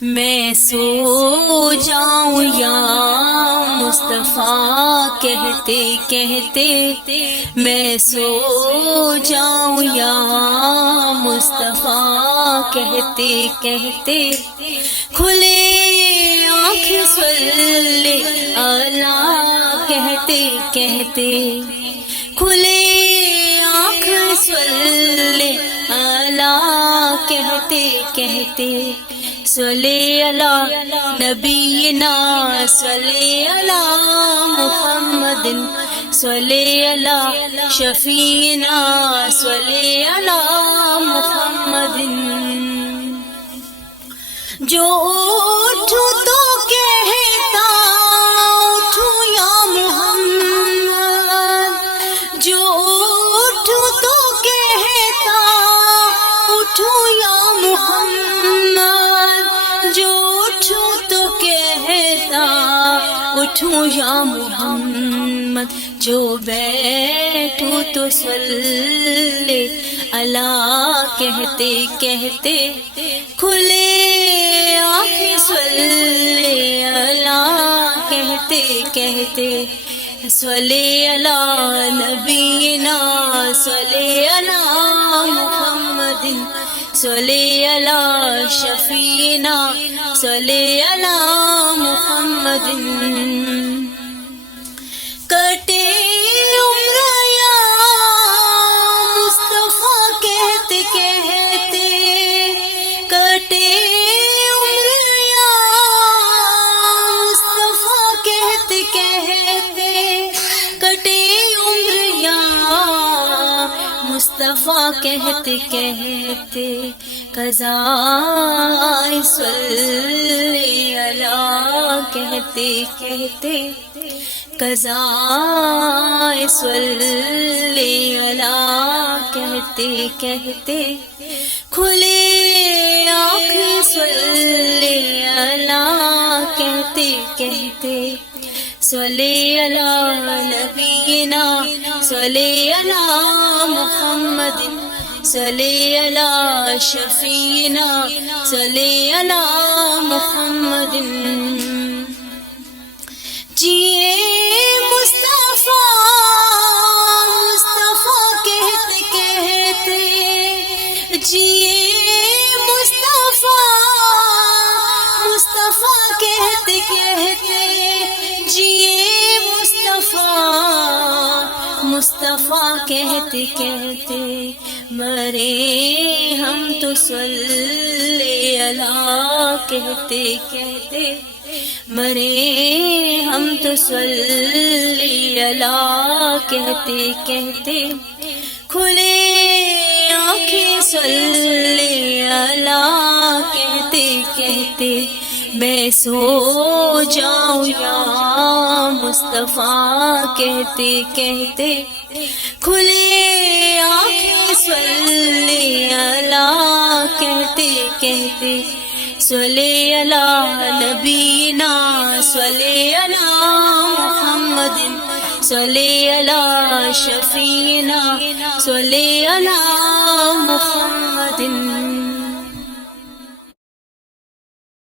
میں سو جاؤں یا مصطفیٰ کہتے کہتے، میں سو جاؤں یا مصطفیٰ کہتے کہتے، کھلے آنکھ صلی اللہ کہتے کہتے، کھلے آنکھ صلی اللہ کہتے کہتے، صلی اللہ نبینا صلی اللہ محمد، صلی اللہ شفیعنا صلی اللہ محمد۔ جو اٹھوں تو کہتا اٹھوں یا محمد، جو اٹھوں تو کہتا اٹھوں یا محمد، جو اٹھوں تو کہتا اٹھوں یا محمد، جو بیٹھوں تو صلی اللہ کہتے کہتے، کھلے آنکھ صلی اللہ کہتے کہتے، صلی اللہ نبینا صلی اللہ محمد، صلی اللہ شفیعنا صلی اللہ محمد۔ کٹے عمر یا مصطفیٰ کہتے کہتے، کٹے عمر یا مصطفیٰ کہتے کہتے، کٹے عمر یا مصطفیٰ کہتے کہتے، قضائے صلی اللہ کہتے کہتے، قضائے صلی اللہ کہتے کہتے، کھلے آنکھ صلی اللہ کہتے کہتے، صلی اللہ نبینا صلی اللہ محمد، صلی اللہ شفیعنا صلی اللہ محمد۔ جیے مصطفیٰ مصطفیٰ کہتے کہتے، جیے مصطفیٰ مصطفیٰ کہتے کہتے، جیے مصطفیٰ مصطفیٰ کہتے کہتے، مرے ہم تو صلی اللہ کہتے کہتے، مرے ہم تو صلی اللہ کہتے کہتے، کھلے آنکھیں صلی اللہ کہتے کہتے، میں سو جاؤں یا مصطفیٰ کہتے کہتے، کھلے آنکھیں صلی اللہ کہتے کہتے، صلی اللہ نبینا صلی اللہ محمد، صلی اللہ شفیعنا صلی اللہ محمد۔